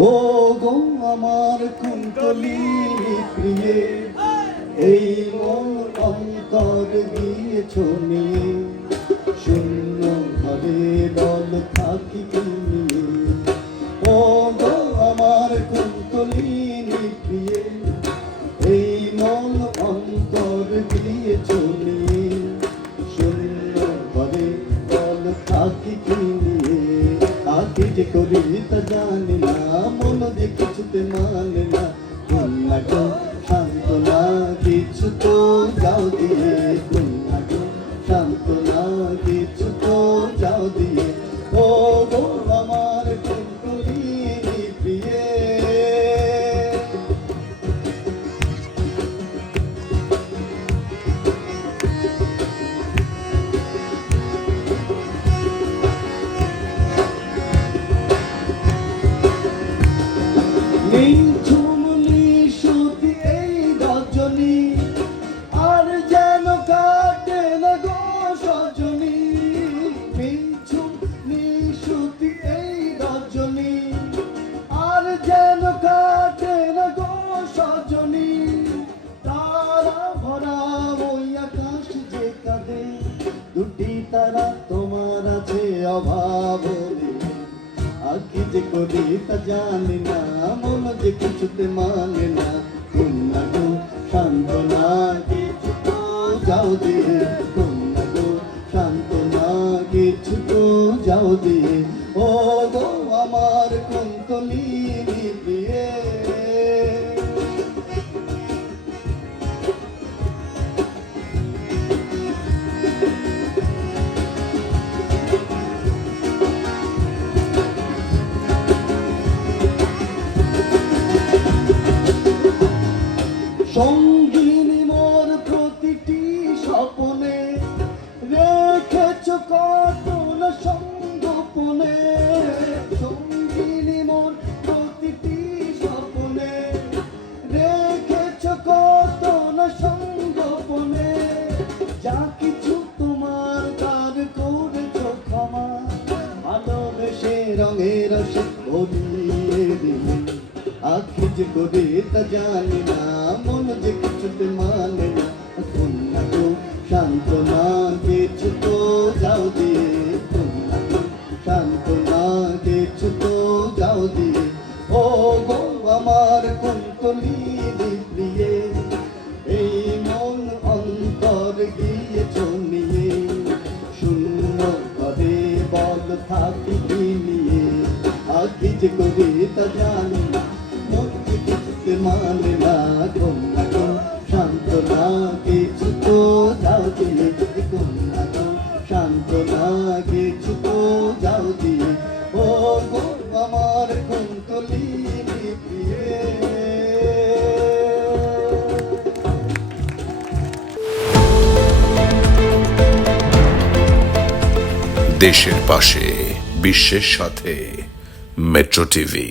ও গো আমার কুন্তলি প্রিয়ে, এই মন অন্তর দিয়েছ নিয়ে। শূন্য ঘরে দল থাকি ও গো আমার কুন্তলি প্রিয়ে, এই মন অন্তর দিয়েছ নিয়ে। শূন্য ঘরে দল থাকি কি নিয়ে আগে যে করি তা জানি কিছুতে মানে না। কন্যা গো শান্ত না, কিছু তো যাও দিয়ে। কন্যা কিছু তো যাও দিয়ে। অভাব আগে যে করি তা জানি না, মন যে কিছুতে মানে না। কন্যা গো শান্ত না কিছু তো যাও দিয়ে কন্যা গো শান্ত না কিছু তো যাও দিয়ে। ও গো আমার কুন্তলি আখি যে করে তা জানি না, মন যে কিছুতে মানে না। কন্যা গো শান্ত না কিছু তো যাও দিয়ে শান্ত না কিছু তো যাও দিয়ে। ও গো আমার কুন্তলি প্রিয়ে এই মন অন্তর গিয়েছ নিয়ে শূন্য করে বল থাকি নিয়ে আগে যে করে তা জানি মানে না কন্যা গো, শান্ত না, কিছু তো যাও দিয়ে কন্যা গো, শান্ত না, কিছু তো যাও দিয়ে ও গো, আমার কুন্তলি দেশের পাশে, বিশ্বের সাথে, মেট্রো টিভি।